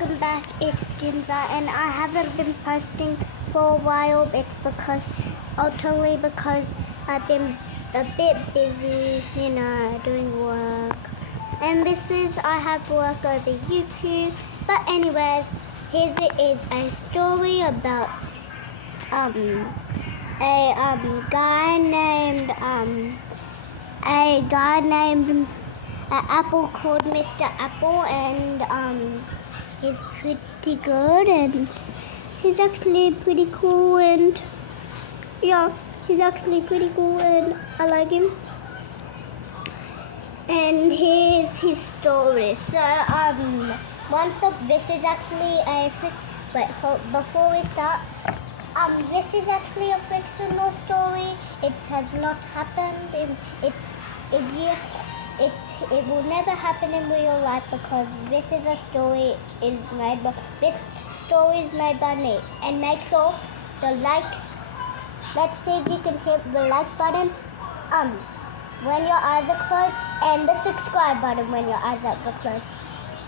welcome back. It's Ginza, and I haven't been posting for a while. It's because, totally because I've been a bit busy, doing work. And I have work over YouTube. But anyways, here is a story about a guy named an apple called Mr. Apple, and he's pretty good, and he's actually pretty cool, and yeah, he's actually pretty cool, and I like him. And here's his story. So this is actually before we start, this is actually a fictional story. It has not happened. It will never happen in real life because this is a story this story is made by me. And make sure the likes. Let's see if you can hit the like button when your eyes are closed, and the subscribe button when your eyes are closed.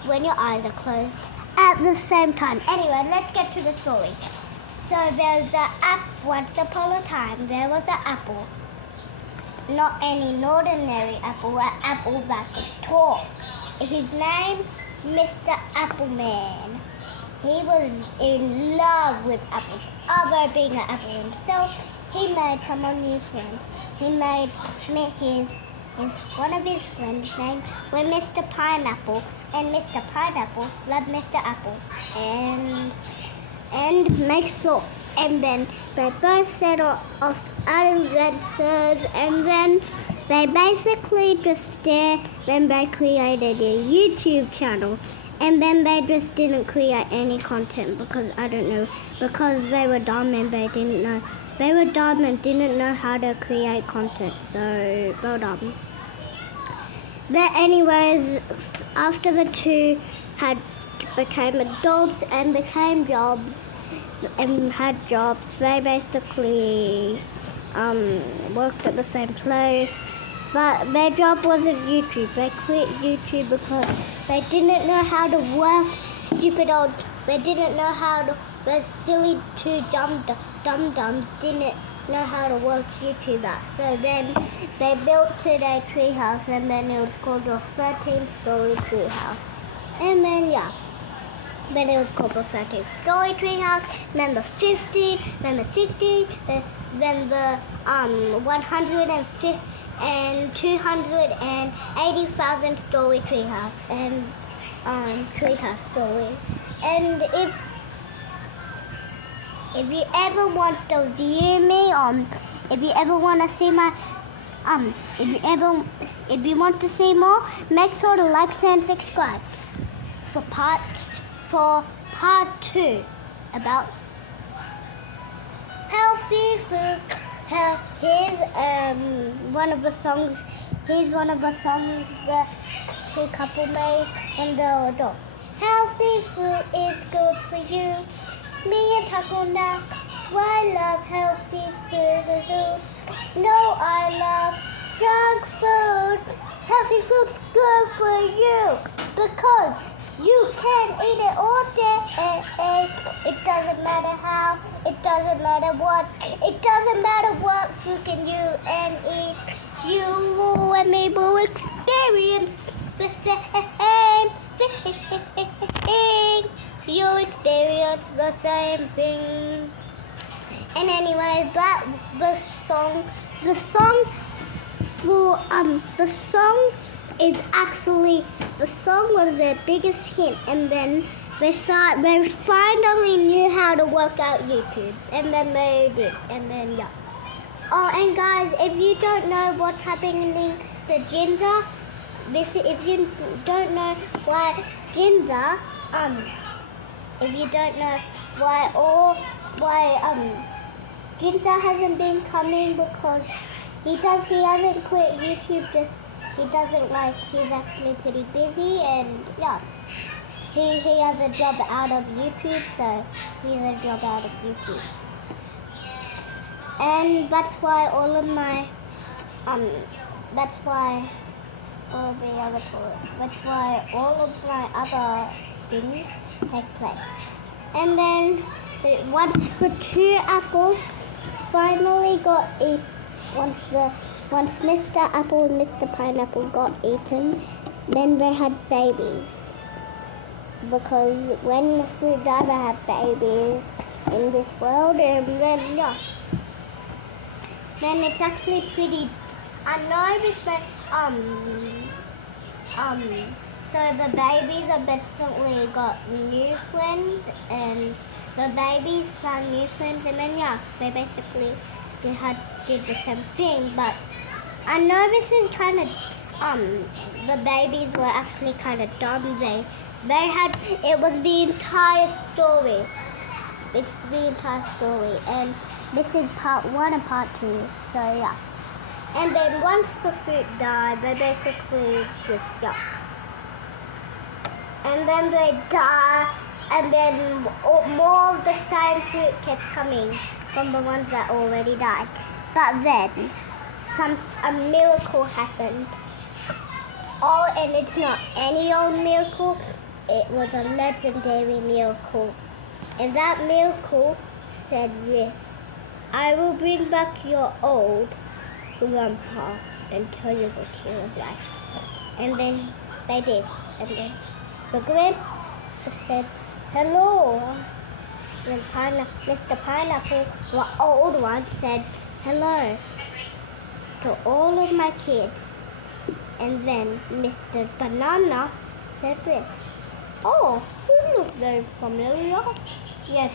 When your eyes are closed at the same time. Anyway, let's get to the story. So once upon a time there was an apple. Not any ordinary apple, an apple that could talk. His name, Mr. Appleman. He was in love with apples. Although being an apple himself, he made some new friends. He made one of his friends' name was Mr. Pineapple, and Mr. Pineapple loved Mr. Apple, and and then they both set off adventures, and then they basically then they created a YouTube channel, and then they just didn't create any content because they were dumb and they didn't know. They were dumb and didn't know how to create content, so well done. But anyways, after the two became adults and became had jobs, they basically worked at the same place, but their job wasn't YouTube. They quit YouTube because they didn't know how to work. They didn't know how to. The silly two dum-dums didn't know how to work YouTube out. So then they built their treehouse, and then it was called the 13-story treehouse. And then then it was called the 13-story treehouse, then the 50, then the 60, then the 150 and 280,000-story treehouse, and treehouse story. And if you ever want to view me, if you ever want to see my, if you want to see more, make sure to like and subscribe for part 2 about healthy food. Here's one of the songs. Here's one of the songs the two couple made and the adults. Healthy food is good for you. Me and Takuna, I love healthy food. No, I love junk food. Healthy food's good for you because you can eat it all day. It doesn't matter how, it doesn't matter what food can you and eat. You and me will experience the same thing. You experience the same thing. And anyway, the song was their biggest hit, and then they finally knew how to work out YouTube, and then they did, and then Oh, and guys, if you don't know what's happening to Ginza, if you don't know why Ginza, if you don't know why Ginza hasn't been coming because he hasn't quit YouTube, he's actually pretty busy, and he has a job out of YouTube, so he has a job out of YouTube. And that's why all of my other things take place. And then once the 2 apples finally got eaten, once Mr. Apple and Mr. Pineapple got eaten, then they had babies. Because when the fruit died, they had babies in this world, and then then it's actually pretty. I know this, but so the babies eventually got new friends, and the babies found new friends, and then they basically did the same thing. But I know this is kind of the babies were actually kind of dumb. It was the entire story. It's the entire story, and this is part 1 and part 2. So yeah. And then once the fruit died, they basically just and then they die, and then more of the same fruit kept coming from the ones that already died. But then a miracle happened. Oh, and it's not any old miracle. It was a legendary miracle. And that miracle said this: I will bring back your old grandpa and tell you what he was like. And then they did. And then the grandpa said, hello. And Mr. Pineapple, the old one, said hello to all of my kids. And then Mr. Banana said this: oh, you look very familiar. Yes,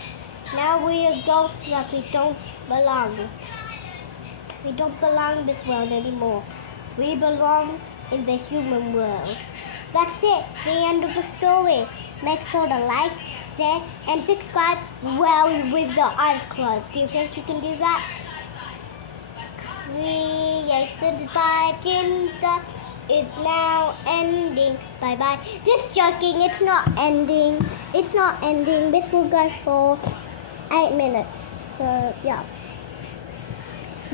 now we are ghosts that we don't belong. We don't belong in this world anymore. We belong in the human world. That's it, the end of the story. Make sure to like, share, and subscribe well with the eyes closed. Do you think you can do that? Creations by Ginger is now ending. Bye-bye. Just joking, it's not ending. It's not ending. This will go for 8 minutes. So, yeah. I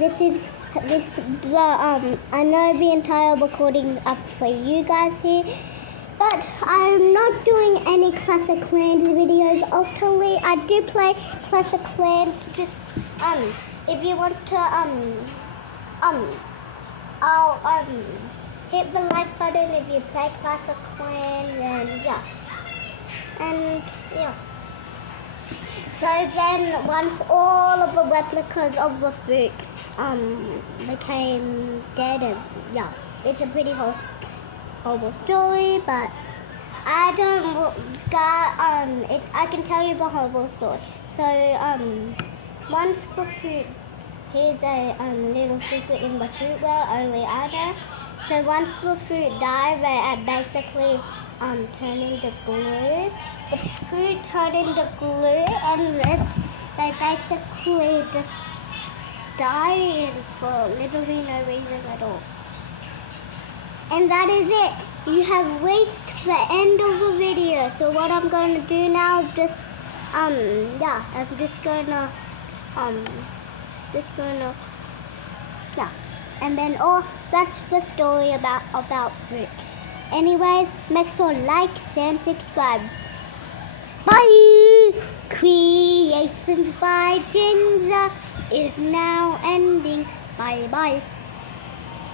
know the entire recording up for you guys here, but I'm not doing any Clash of Clans videos. Actually, I do play Clash of Clans. Just if you want to I'll hit the like button if you play Clash of Clans, and So then, once all of the replicas of the fruit became dead, and it's a pretty horrible story, but I can tell you the horrible story. So once the fruit, here's a little secret in the fruit world, only I know. So once the fruit died, they basically turned into glue. The fruit turned into glue, and then they basically just died for literally no reason at all. And that is it. You have reached the end of the video. So what I'm going to do now is just I'm just gonna and then that's the story about fruit. Anyways, make sure to like, share, and subscribe. Bye! Creations by Ginger is now ending. Bye bye.